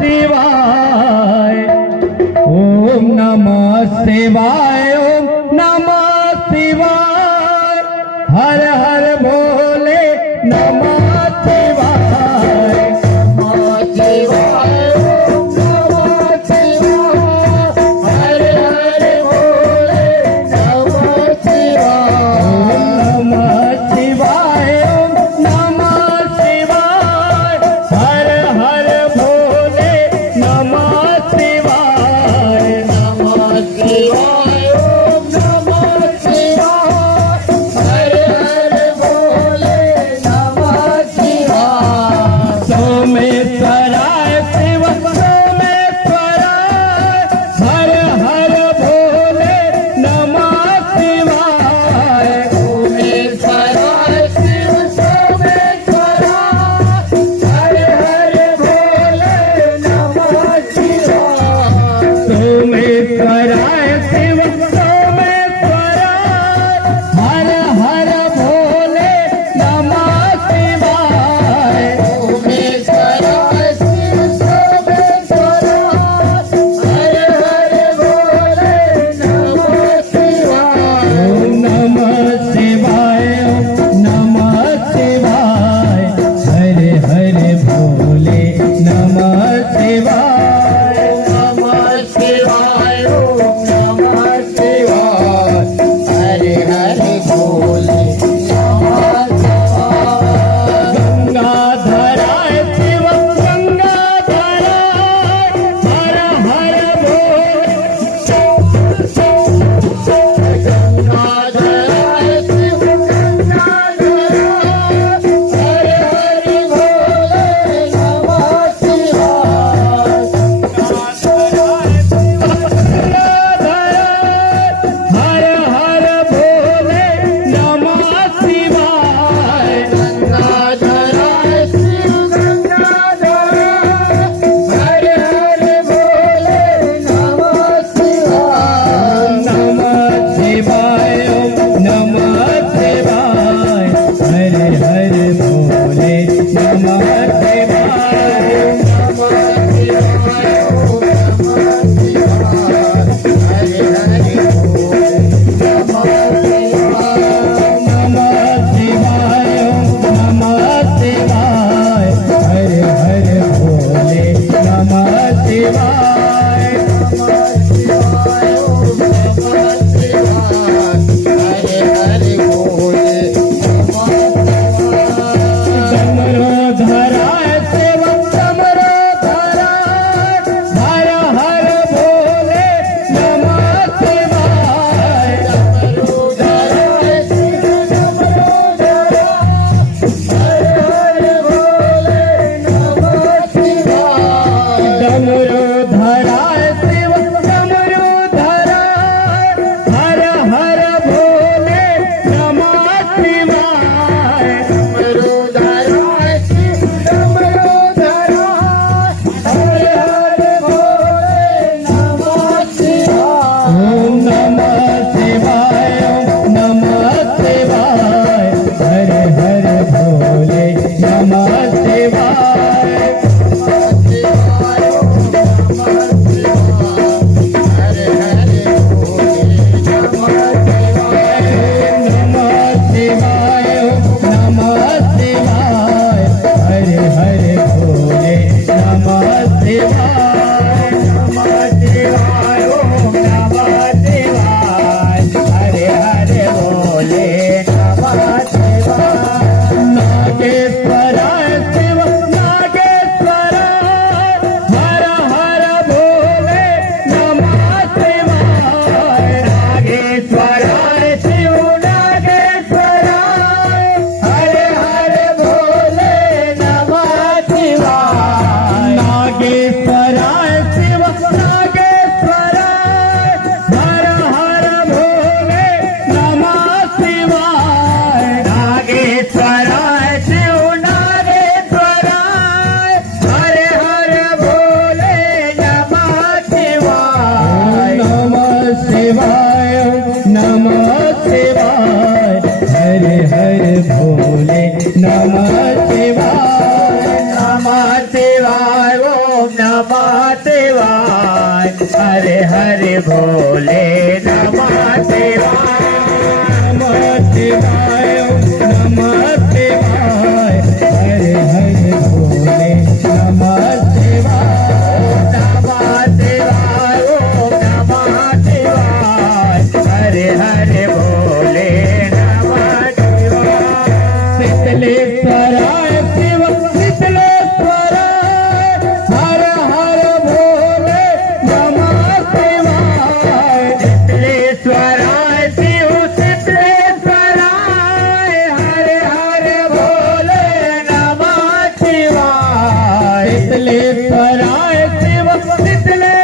शिवाय। ओम नमः शिवाय, ओम नमः शिवाय। हर हर भोले नमः शिवाय। नमः शिवाय, ओम नमः शिवाय। हर हर भोले नमः शिवाय। ओम नमः शिवाय, ओम नमः शिवाय। हर हर भोले नमः शिवाय। नमः शिवाय, ओम नमः शिवाय। हर हर भोले नमः शिवाय। सोमेश्वराय शिव सोमेश्वराय। हर हर भोले नमः शिवाय। सोमेश्वराय शिव सोमेश्वराय। हर हर भोले नमः शिवाय। सोमेश्वराय शिव सोमेश्वराय। हर हर भोले नमः शिवाय। सोमेश्वराय शिव सोमेश्वराय। हर हर भोले नमः शिवाय। ओम नमः शिवाय, ओम नमः शिवाय। हर हर भोले नमः शिवाय। नमः शिवाय, ओम नमः शिवाय। हर हर भोले नमः शिवाय। गंगाधराय शिव गंगाधराय। हर हर भोले गंगाधराय शिव गंगाधराय। हर हर भोले नमः शिवाय। हर हर भोले नमः शिवाय। गंगाधराय शिव गंगाधराय। हर हर भोले नमः शिवाय। नमः शिवाय, ओम नमः शिवाय। हर हर भोले नमः शिवाय। नमः शिवाय, ओम नमः शिवाय। हर हर भोले नमः शिवाय। नमः शिवाय, ओम नमः शिवाय। हर हर भोले नमः शिवाय। डमरूधराय शिव डमरूधराय। हर हर भोले नमः शिवाय। डमरूधराय नमः शिवाय हरे हरे भोले नमः शिवाय नमः शिवाय नमः शिवाय हरे हरे भोले नमः शिवाय नमः शिवाय ओम नमः शिवाय हरे हरे भोले नमः शिवाय शीतलेश्वराय शिव शीतलेश्वराय हर हर भोले नमः शिवाय शीतलेश्वराय शिव शीतलेश्वराय हर हर भोले नमः शिवाय शीतलेश्वराय शिव शीतलेश्वराय